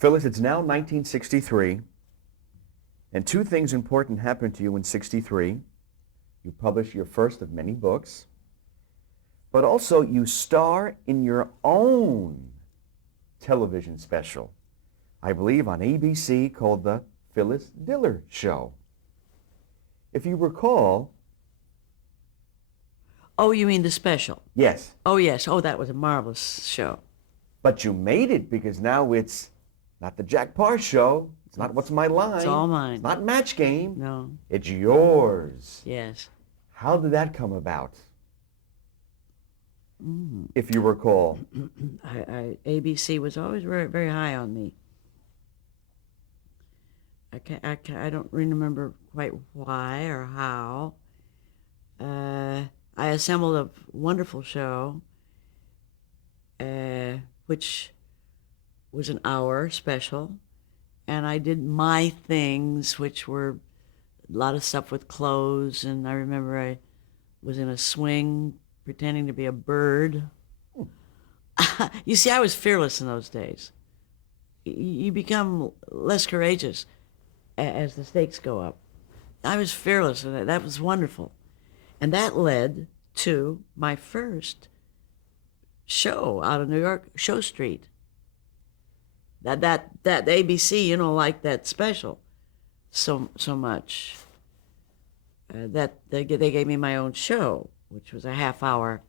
Phyllis, it's now 1963, and two things important happened to you in 63. You published your first of many books, but also you star in your own television special, I believe on ABC, called The Phyllis Diller Show. If you recall... Oh, you mean the special? Yes. Oh, yes. Oh, that was a marvelous show. But you made it because now it's not the Jack Parr Show. It's not What's My Line. It's all mine. It's not Match Game. No. It's yours. Yes. How did that come about? If you recall. ABC was always very, very high on me. I don't remember quite why or how. I assembled a wonderful show, which was an hour special, and I did my things, which were a lot of stuff with clothes, and I remember I was in a swing pretending to be a bird. You see, I was fearless in those days. You become less courageous as the stakes go up. I was fearless, and that was wonderful. And that led to my first show out of New York, Show Street. That ABC, liked that special so much that they gave me my own show, which was a half-hour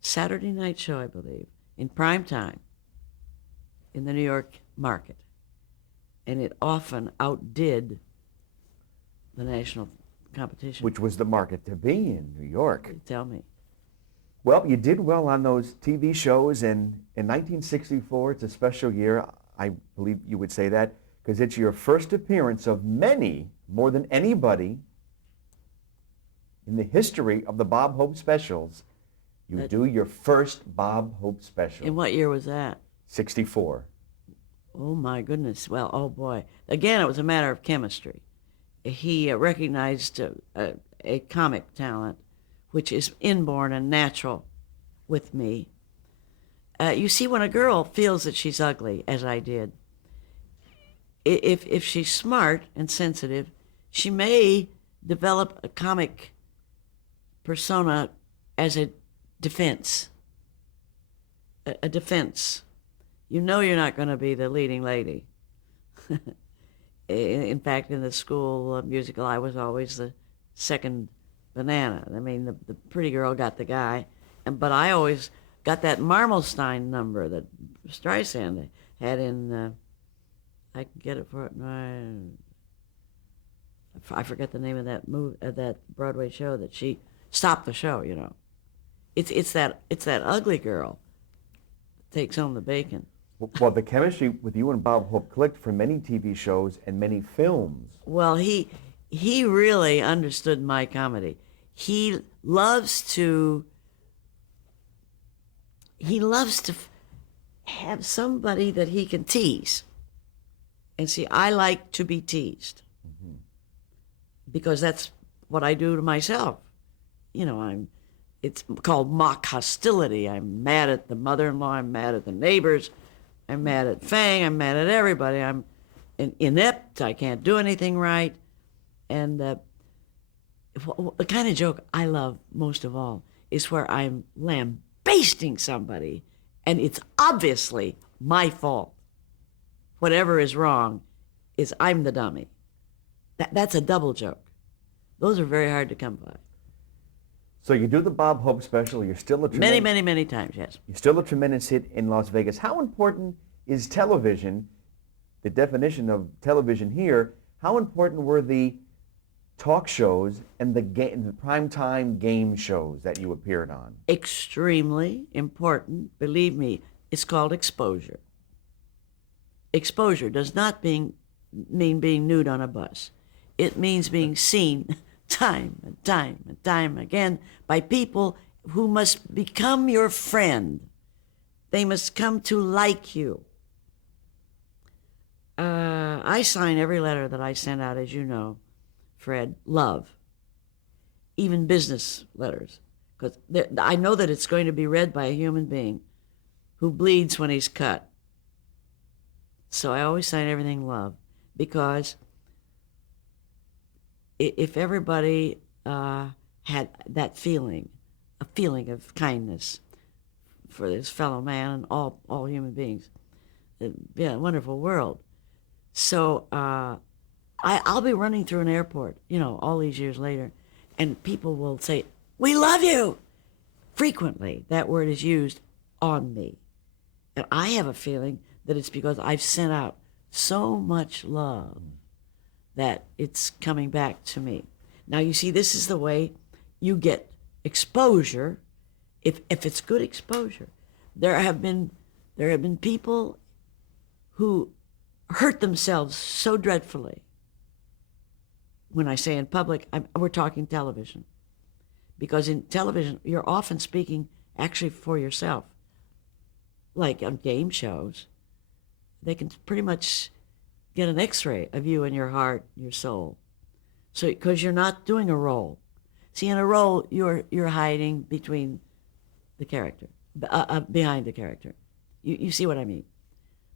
Saturday night show, I believe, in prime time in the New York market. And it often outdid the national competition. Which was the market to be in New York. Tell me. Well, you did well on those TV shows, and in 1964, it's a special year, I believe you would say that, because it's your first appearance of many, more than anybody, in the history of the Bob Hope specials. You do your first Bob Hope special. In what year was that? 64. Oh, my goodness. Well, oh, boy. Again, it was a matter of chemistry. He recognized a comic talent, which is inborn and natural with me. You see, when a girl feels that she's ugly, as I did, if she's smart and sensitive, she may develop a comic persona as a defense. A defense. You know you're not going to be the leading lady. In fact, in the school musical, I was always the second banana. I mean, the pretty girl got the guy, but I always got that Marmelstein number that Streisand had in, I can get it for it, I forget the name of that that Broadway show that she stopped the show, It's that ugly girl that takes home the bacon. Well, the chemistry with you and Bob Hope clicked for many TV shows and many films. Well, he really understood my comedy. He loves to have somebody that he can tease. And see, I like to be teased. Mm-hmm. Because that's what I do to myself. It's called mock hostility. I'm mad at the mother-in-law, I'm mad at the neighbors, I'm mad at Fang, I'm mad at everybody. I'm inept, I can't do anything right. And the kind of joke I love most of all is where I'm lambasting somebody and it's obviously my fault. Whatever is wrong is I'm the dummy. That's a double joke. Those are very hard to come by. So you do the Bob Hope special. You're still a tremendous... Many times, yes. You're still a tremendous hit in Las Vegas. How important is television, the definition of television here, how important were the talk shows and the primetime game shows that you appeared on? Extremely important. Believe me, it's called exposure. Exposure does not mean being nude on a bus. It means being seen time and time and time again by people who must become your friend. They must come to like you. I sign every letter that I send out, as you know, Fred, love. Even business letters. Because I know that it's going to be read by a human being who bleeds when he's cut. So I always sign everything love, because if everybody had that feeling, a feeling of kindness for this fellow man and all human beings, it'd be a wonderful world. So I'll be running through an airport, all these years later, and people will say, "We love you." Frequently, that word is used on me. And I have a feeling that it's because I've sent out so much love that it's coming back to me. Now, you see, this is the way you get exposure, if it's good exposure. There have been people who hurt themselves so dreadfully. When I say in public, we're talking television. Because in television, you're often speaking actually for yourself. Like on game shows, they can pretty much get an x-ray of you and your heart, your soul. So, because you're not doing a role. See, in a role, you're hiding between the character, behind the character. You see what I mean?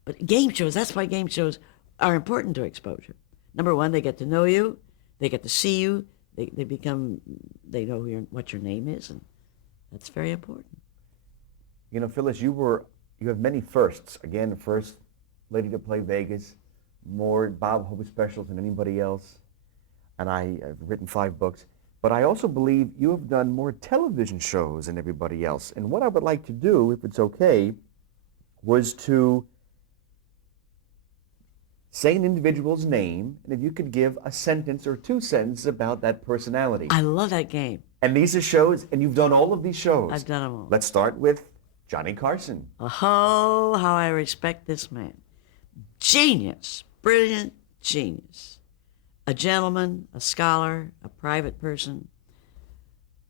But game shows, that's why game shows are important to exposure. Number one, they get to know you, they get to see you, they know what your name is, and that's very important. Phyllis, you have many firsts. Again, the first lady to play Vegas, more Bob Hope specials than anybody else, and I have written 5 books. But I also believe you have done more television shows than everybody else. And what I would like to do, if it's okay, was to say an individual's name, and if you could give a sentence or 2 sentences about that personality. I love that game. And these are shows, and you've done all of these shows. I've done them all. Let's start with Johnny Carson. Oh, how I respect this man. Genius, brilliant genius. A gentleman, a scholar, a private person.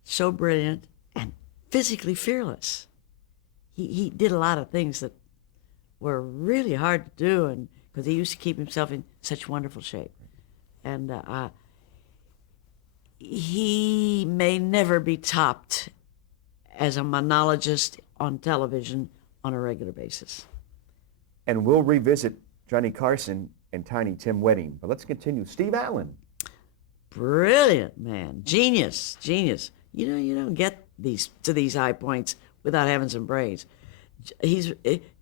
So brilliant and physically fearless. He did a lot of things that were really hard to do, and because he used to keep himself in such wonderful shape. And he may never be topped as a monologist on television on a regular basis. And we'll revisit Johnny Carson and Tiny Tim wedding. But let's continue. Steve Allen. Brilliant man. Genius. You don't get to these high points without having some brains. He's,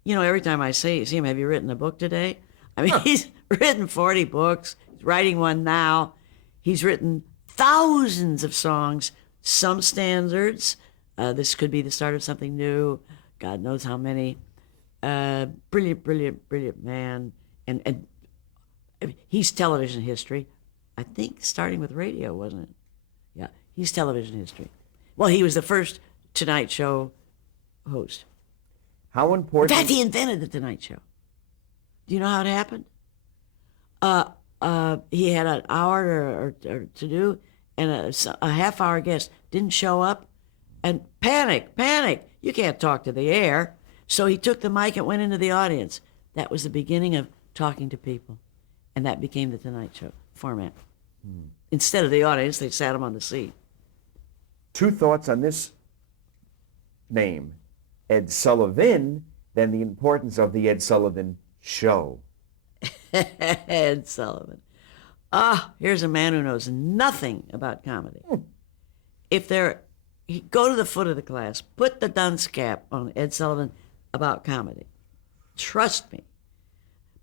every time I see him, have you written a book today? I mean, he's written 40 books. He's writing one now. He's written thousands of songs, some standards. This could be the start of something new. God knows how many. Brilliant man. And he's television history. I think starting with radio, wasn't it? Yeah, he's television history. Well, he was the first Tonight Show host. How important? In fact, he invented the Tonight Show. Do you know how it happened? He had an hour or to do, and a half-hour guest didn't show up, and panic! You can't talk to the air. So he took the mic and went into the audience. That was the beginning of talking to people, and that became the Tonight Show format. Instead of the audience, they sat him on the seat. 2 thoughts on this name, Ed Sullivan, then the importance of the Ed Sullivan Show. Ed Sullivan. Here's a man who knows nothing about comedy. Go to the foot of the class, put the dunce cap on Ed Sullivan about comedy. Trust me.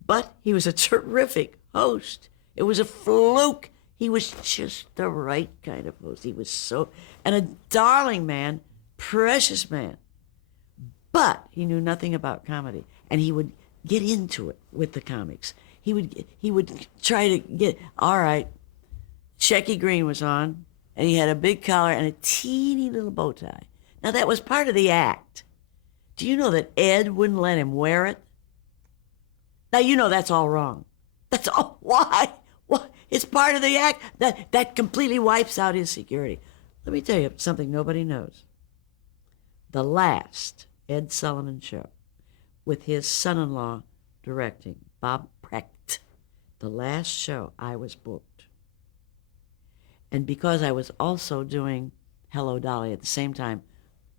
But he was a terrific host. It was a fluke. He was just the right kind of host. He was and a darling man, precious man. But he knew nothing about comedy, and he would get into it with the comics. He would try to get, all right, Shecky Green was on, and he had a big collar and a teeny little bow tie. Now, that was part of the act. Do you know that Ed wouldn't let him wear it? Now, that's all wrong. That's all. Why? It's part of the act. That completely wipes out his security. Let me tell you something nobody knows. The last Ed Sullivan Show, with his son-in-law directing, Bob Precht, the last show I was booked. And because I was also doing Hello, Dolly at the same time,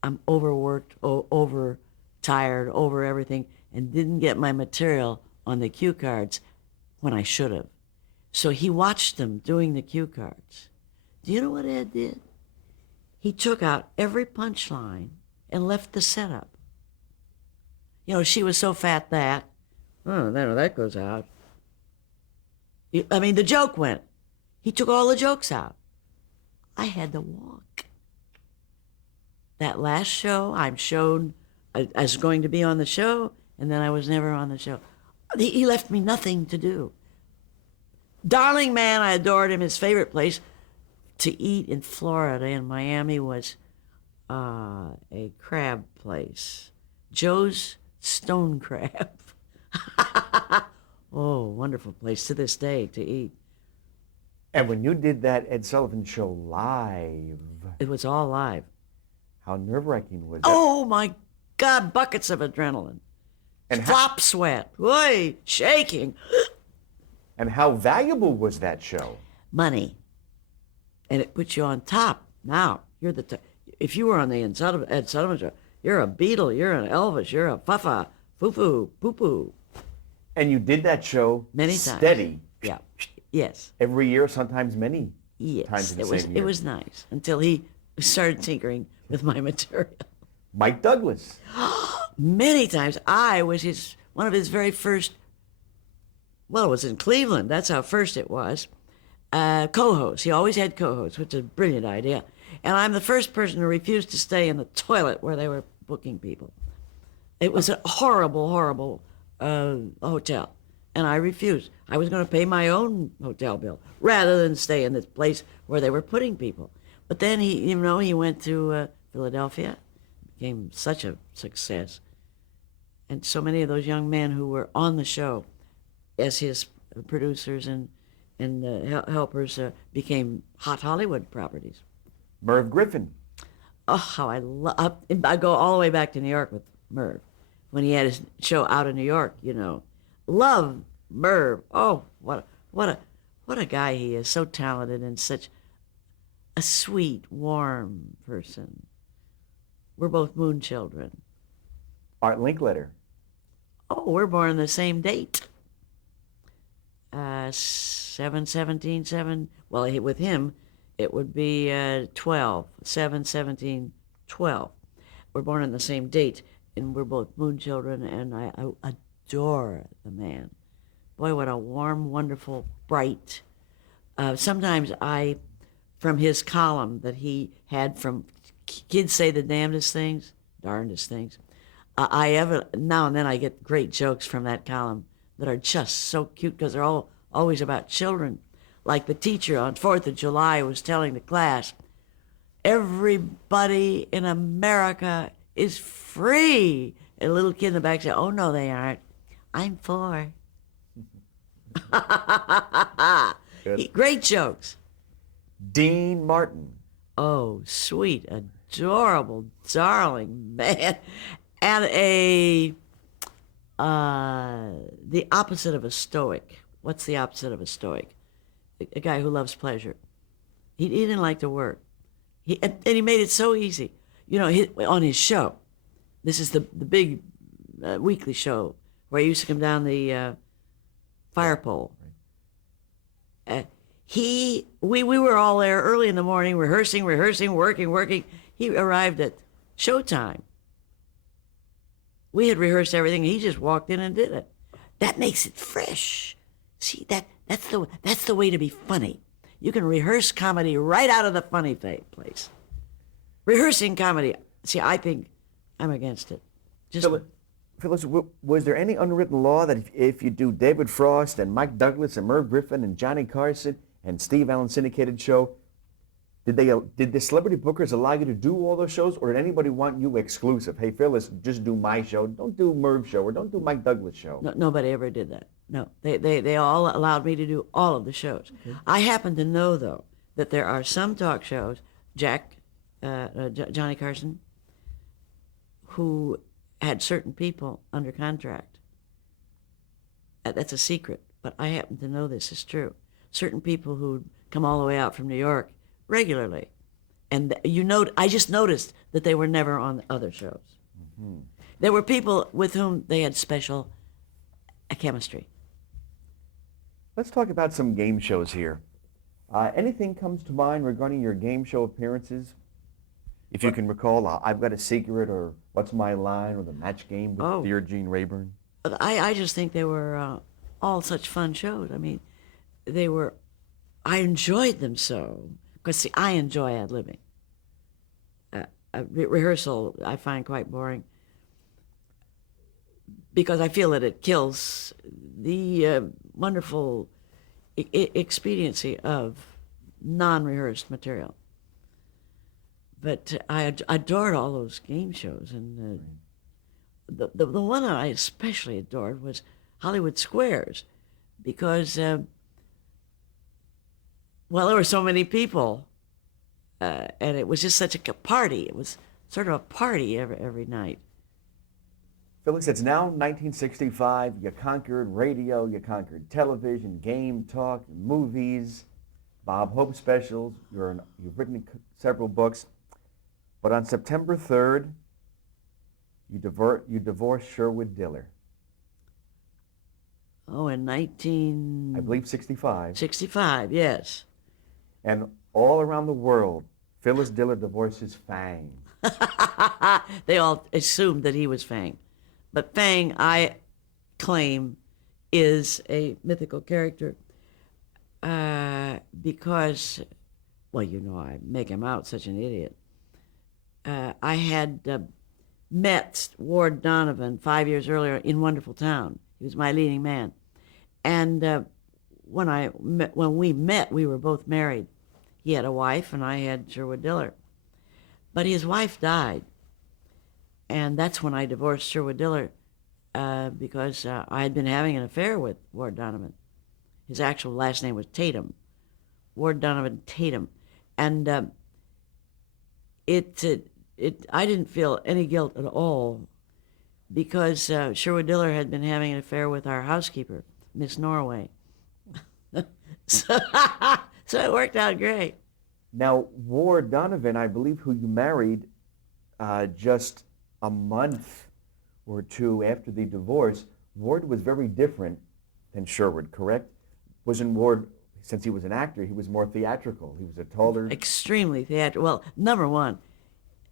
I'm overworked, overtired, over everything, and didn't get my material on the cue cards when I should have. So he watched them doing the cue cards. Do you know what Ed did? He took out every punchline and left the setup. You know, she was so fat that, oh, then that goes out. I mean, the joke went. He took all the jokes out. I had to walk. That last show, I'm shown as going to be on the show, and then I was never on the show. He left me nothing to do. Darling man, I adored him. His favorite place to eat in Florida, in Miami, was a crab place. Joe's Stone Crab. Oh, wonderful place to this day to eat. And when you did that Ed Sullivan show live, It was all live. how nerve-wracking was that? Oh, my God, buckets of adrenaline. And Flop sweat. Oy, shaking. And how valuable was that show? Money. And it puts you on top. Now, you're the if you were on the Ed Sullivan show, you're a Beatle, you're an Elvis, you're a Fafa, Foo-foo, Poo-poo. And you did that show Many times. steady. Yeah. Yes. Every year, sometimes many Yes. times in the It same year. was nice until he started tinkering with my material. Mike Douglas. Many times. I was one of his very first, well, it was in Cleveland. That's how first it was. Co-hosts. He always had co-hosts, which is a brilliant idea. And I'm the first person to refuse to stay in the toilet where they were booking people. It was a horrible, horrible hotel. And I refused. I was going to pay my own hotel bill rather than stay in this place where they were putting people. But then he went to Philadelphia, became such a success. And so many of those young men who were on the show as his producers and helpers became hot Hollywood properties. Merv Griffin. Oh, how I go all the way back to New York with Merv. When he had his show out of New York, Love Merv. Oh, what a guy he is. So talented and such a sweet, warm person. We're both moon children. Art Linkletter. Oh, we're born the same date. 7/17/7. Well, with him, it would be 12. 7/17/12. We're born on the same date, and we're both moon children, and I adore the man. Boy, what a warm, wonderful, bright. Sometimes from his column that he had from Kids Say the Damnedest Things, Darndest Things, now and then I get great jokes from that column that are just so cute because they're all always about children. Like the teacher on 4th of July was telling the class, everybody in America is free. And a little kid in the back said, oh, no, they aren't. I'm 4. Great jokes. Dean Martin. Oh, sweet, adorable, darling man. And the opposite of a stoic. What's the opposite of a stoic? A guy who loves pleasure. He didn't like to work. And he made it so easy. On his show. This is the big weekly show where he used to come down the fire pole. We were all there early in the morning, rehearsing, working. He arrived at showtime. We had rehearsed everything. He just walked in and did it. That makes it fresh. See, that's the way to be funny. You can rehearse comedy right out of the funny place. Rehearsing comedy. See, I think I'm against it. Phyllis, was there any unwritten law that if you do David Frost and Mike Douglas and Merv Griffin and Johnny Carson and Steve Allen syndicated show, did the celebrity bookers allow you to do all those shows, or did anybody want you exclusive? Hey, Phyllis, just do my show. Don't do Merv's show, or don't do Mike Douglas' show. No, nobody ever did that. No, they all allowed me to do all of the shows. Okay. I happen to know, though, that there are some talk shows, Johnny Carson, who had certain people under contract. That's a secret, but I happen to know this is true. Certain people who'd come all the way out from New York regularly. And I just noticed that they were never on other shows. Mm-hmm. There were people with whom they had special chemistry. Let's talk about some game shows here. Anything comes to mind regarding your game show appearances? If you can recall, I've Got a Secret, or What's My Line, or The Match Game with Oh, Dear Gene Rayburn. I just think they were all such fun shows. I mean, they were, I enjoyed them so. Because, see, I enjoy ad-libbing. Rehearsal I find quite boring because I feel that it kills the wonderful expediency of non-rehearsed material. But I adored all those game shows, and the one I especially adored was Hollywood Squares, because well, there were so many people, and it was just such a party. It was sort of a party every night. Phyllis, it's now 1965. You conquered radio, you conquered television, game talk, movies, Bob Hope specials. You've written several books. But on September 3rd, you divorced Sherwood Diller. Oh, in I believe 65. 1965, yes. And all around the world, Phyllis Diller divorces Fang. They all assumed that he was Fang. But Fang, I claim, is a mythical character because, well, you know, I make him out such an idiot. I had met Ward Donovan 5 years earlier in Wonderful Town. He was my leading man. And when we met, we were both married. He had a wife, and I had Sherwood Diller. But his wife died. And that's when I divorced Sherwood Diller because I had been having an affair with Ward Donovan. His actual last name was Tatum, Ward Donovan Tatum. And I didn't feel any guilt at all because Sherwood Diller had been having an affair with our housekeeper, Miss Norway. so, so it worked out great. Now, Ward Donovan, I believe, who you married just a month or two after the divorce, Ward was very different than Sherwood, correct? Wasn't Ward, since he was an actor, he was more theatrical? He was a taller... Extremely theatrical. Well, number one,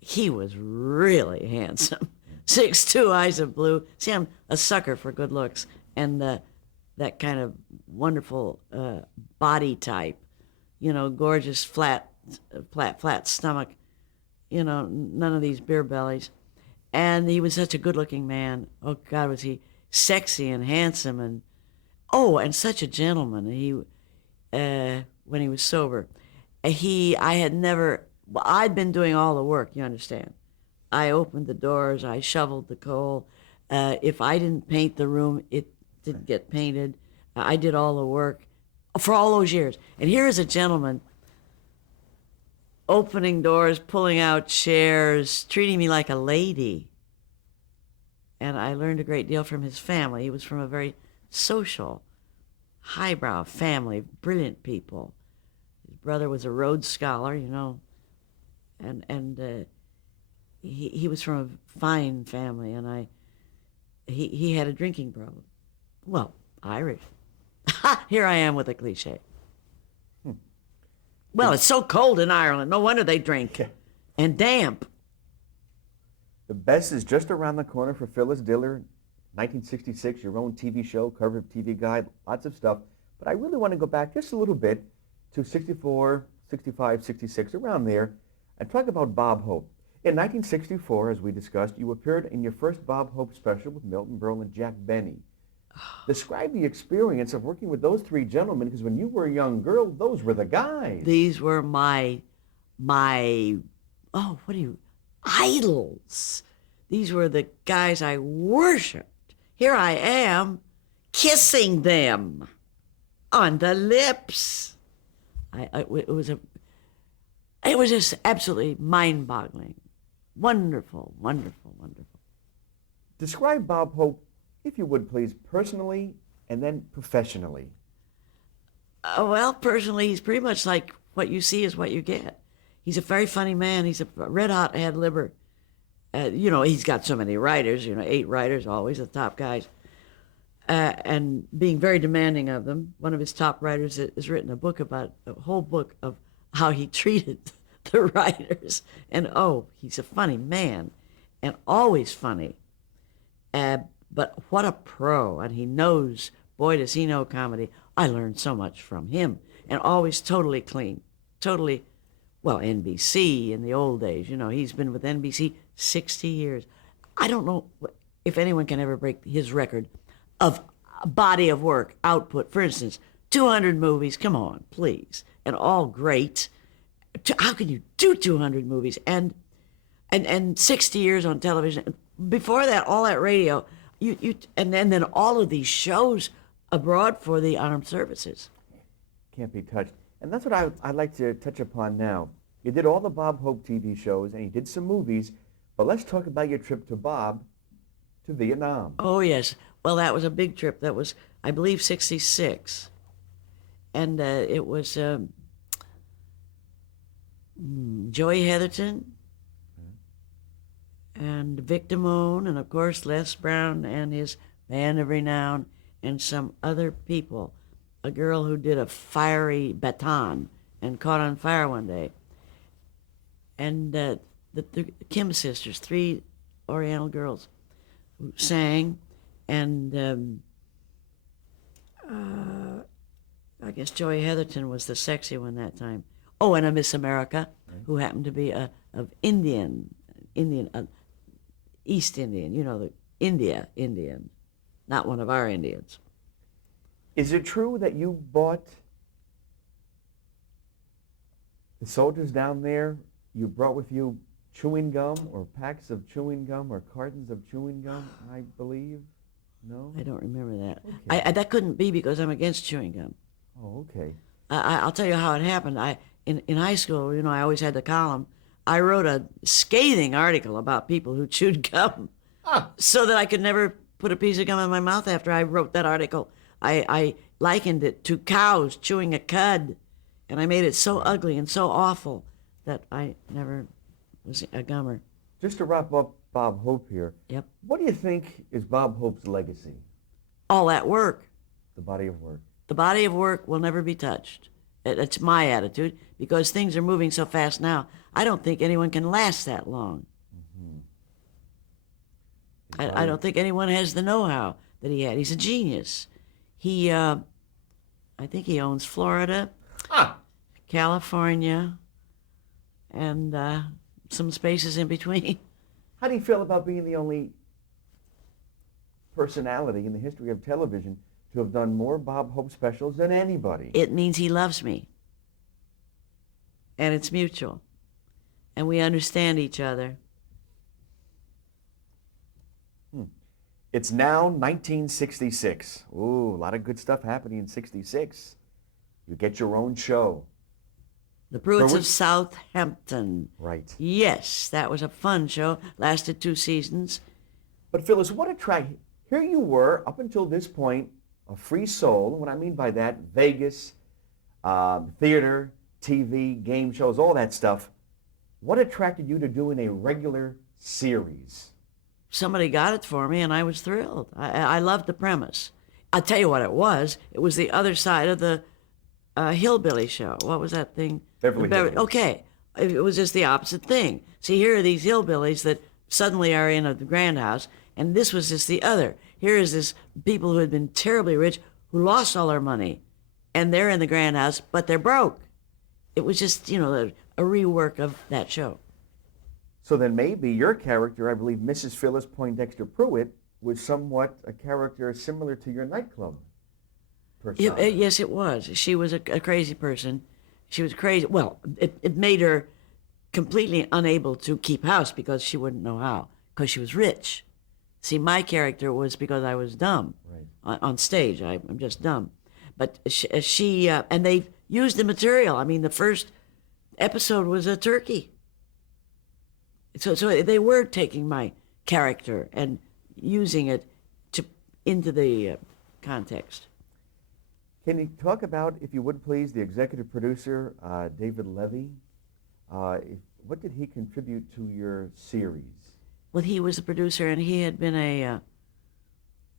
he was really handsome. 6'2", eyes of blue. See, I'm a sucker for good looks and that kind of wonderful body type. You know, gorgeous, flat stomach. You know, none of these beer bellies. And he was such a good-looking man. Oh, God, was he sexy and handsome and such a gentleman. He, when he was sober, I'd been doing all the work, you understand. I opened the doors, I shoveled the coal. If I didn't paint the room, it didn't get painted. I did all the work for all those years. And here is a gentleman opening doors, pulling out chairs, treating me like a lady. And I learned a great deal from his family. He was from a very social, highbrow family, brilliant people. His brother was a Rhodes Scholar, you know, and he was from a fine family, and he had a drinking problem. Well, Irish. Here I am with a cliche. Well, it's so cold in Ireland. No wonder they drink. And damp. The best is just around the corner for Phyllis Diller. 1966, your own TV show, cover of TV Guide, lots of stuff. But I really want to go back just a little bit to 64, 65, 66, around there, and talk about Bob Hope. In 1964, as we discussed, you appeared in your first Bob Hope special with Milton Berle and Jack Benny. Describe the experience of working with those three gentlemen, because when you were a young girl, those were the guys. These were my idols. These were the guys I worshipped. Here I am, kissing them on the lips. It was just absolutely mind-boggling. Wonderful, wonderful, wonderful. Describe Bob Hope, if you would please, personally and then professionally. Well, personally, he's pretty much like what you see is what you get. He's a very funny man. He's a red-hot ad-libber. You know, he's got so many writers, 8 writers, always the top guys. and being very demanding of them. One of his top writers has written a whole book of how he treated the writers. And oh, he's a funny man, and always funny. But what a pro, and he knows, boy, does he know comedy. I learned so much from him, and always totally clean, totally, well, NBC in the old days. You know, he's been with NBC 60 years. I don't know if anyone can ever break his record of a body of work, output. For instance, 200 movies, come on, please, and all great. How can you do 200 movies and 60 years on television? Before that, all that radio, and then all of these shows abroad for the armed services. Can't be touched. And that's what I'd like to touch upon now. You did all the Bob Hope TV shows, and you did some movies, but let's talk about your trip to Vietnam. Oh, yes. Well, that was a big trip. That was, I believe, 66. And it was Joey Heatherton and Vic Damone, and of course Les Brown and his band of renown, and some other people. A girl who did a fiery baton and caught on fire one day. And the Kim sisters, 3 Oriental girls, who sang, and I guess Joey Heatherton was the sexy one that time. Oh, and a Miss America, who happened to be of Indian, East Indian, you know, the Indian, not one of our Indians. Is it true that you bought the soldiers down there, you brought with you chewing gum or packs of chewing gum or cartons of chewing gum, I believe? No? I don't remember that. Okay. That couldn't be because I'm against chewing gum. Oh, okay. I'll tell you how it happened. In high school, you know, I always had the column. I wrote a scathing article about people who chewed gum so that I could never put a piece of gum in my mouth after I wrote that article. I likened it to cows chewing a cud, and I made it so ugly and so awful that I never was a gummer. Just to wrap up Bob Hope here, Yep. what do you think is Bob Hope's legacy, All that work. the body of work? The body of work will never be touched. It's my attitude, because things are moving so fast now. I don't think anyone can last that long. I don't think anyone has the know-how that he had. He's a genius. I think he owns Florida, California, and some spaces in between. How do you feel about being the only personality in the history of television to have done more Bob Hope specials than anybody? It means he loves me. And it's mutual. And we understand each other. It's now 1966. Ooh, a lot of good stuff happening in 66. You get your own show. The Pruitts which- of Southampton. Right. Yes, that was a fun show. Lasted 2 seasons. But Phyllis, what a track. Here you were, up until this point, a free soul. And what I mean by that, Vegas, theater, TV, game shows, all that stuff. What attracted you to doing a regular series? Somebody got it for me, and I was thrilled. I loved the premise. I'll tell you what it was. It was the other side of the Hillbilly show. What was that thing? Beverly Hillbillies. Okay. It was just the opposite thing. See, here are these hillbillies that suddenly are in a grand house, and this was just the other. Here is this people who had been terribly rich who lost all their money, and they're in the grand house, but they're broke. It was just, you know, a rework of that show. So then maybe your character, I believe Mrs. Phyllis Poindexter Pruitt, was somewhat a character similar to your nightclub persona. Yes, it was. She was a crazy person. She was crazy. Well, it made her completely unable to keep house because she wouldn't know how, because she was rich. See, my character was because I was dumb. Right. On stage. I'm just dumb. But she and they used the material. I mean, the first episode was a turkey. So they were taking my character and using it into the context. Can you talk about, if you would please, the executive producer, David Levy? What did he contribute to your series? Well, he was the producer, and he had been a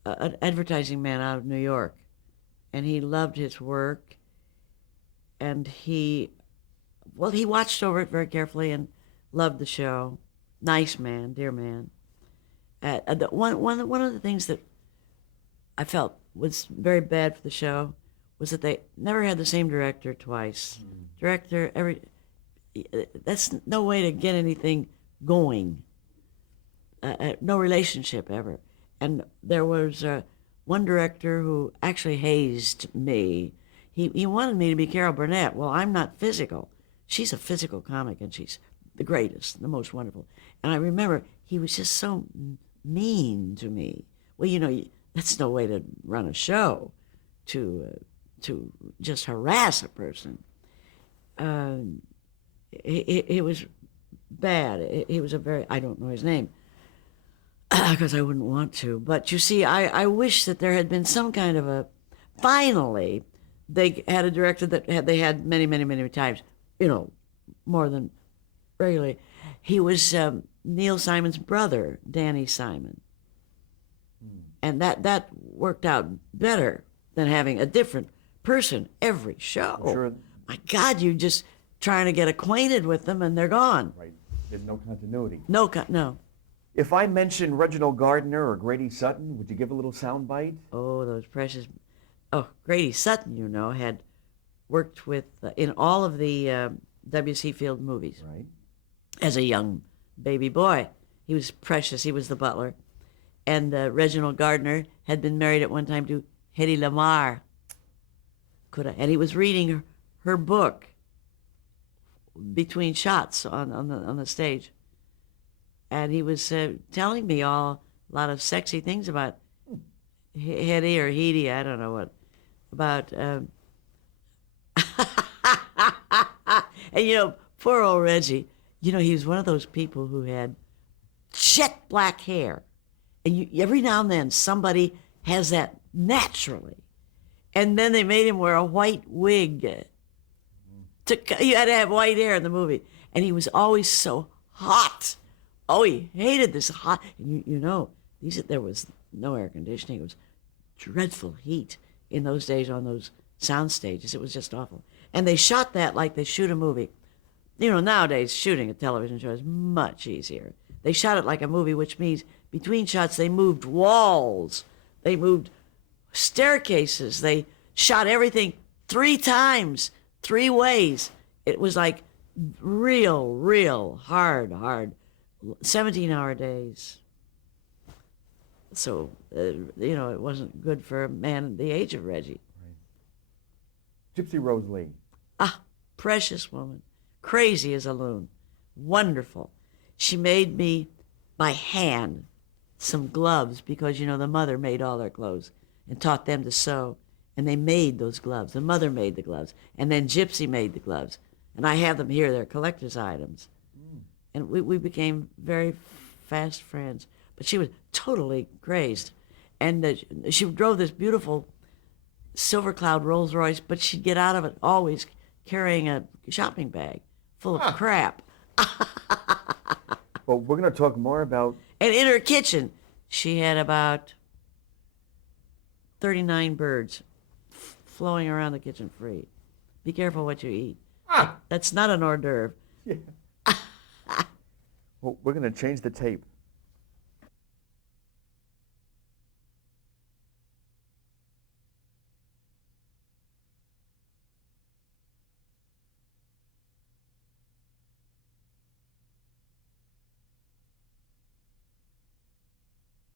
an advertising man out of New York, and he loved his work, and he watched over it very carefully and loved the show. Nice man, dear man. One of the things that I felt was very bad for the show was that they never had the same director twice. Director that's no way to get anything going. No relationship ever. And there was one director who actually hazed me. He wanted me to be Carol Burnett. Well, I'm not physical. She's a physical comic, and she's the greatest, the most wonderful. And I remember he was just so mean to me. Well, that's no way to run a show, to just harass a person. It was bad. He was a very, I don't know his name, because I wouldn't want to. But you see, I wish that there had been some kind of finally, they had a director that they had many, many, many times, more than regularly. He was Neil Simon's brother, Danny Simon. And that worked out better than having a different person every show. Sure. My God, you just trying to get acquainted with them and they're gone. Right. There's no continuity. No. If I mentioned Reginald Gardner or Grady Sutton, would you give a little sound bite? Oh, those precious. Oh, Grady Sutton, had worked with in all of the W.C. Field movies. Right. As a young baby boy. He was precious. He was the butler. And Reginald Gardner had been married at one time to Hedy Lamarr. And he was reading her book between shots on the stage. And he was telling me a lot of sexy things about Hedy or Hedy, I don't know what, about, and poor old Reggie, he was one of those people who had jet black hair. And every now and then somebody has that naturally. And then they made him wear a white wig. You had to have white hair in the movie. And he was always so hot. Oh, he hated this hot. And there was no air conditioning. It was dreadful heat in those days on those sound stages. It was just awful. And they shot that like they shoot a movie. Nowadays shooting a television show is much easier. They shot it like a movie, which means between shots they moved walls. They moved staircases. They shot everything 3 times, 3 ways. It was like real hard 17-hour days. So, it wasn't good for a man the age of Reggie. Right. Gypsy Rose Lee. Ah, precious woman. Crazy as a loon. Wonderful. She made me, by hand, some gloves because, the mother made all their clothes and taught them to sew. And they made those gloves. The mother made the gloves. And then Gypsy made the gloves. And I have them here. They're collector's items. And we became very fast friends. But she was totally crazed. And she drove this beautiful Silver Cloud Rolls Royce, but she'd get out of it always carrying a shopping bag full of crap. Well, we're going to talk more about... And in her kitchen, she had about 39 birds flowing around the kitchen free. Be careful what you eat. That's not an hors d'oeuvre. Yeah. Well, we're going to change the tape.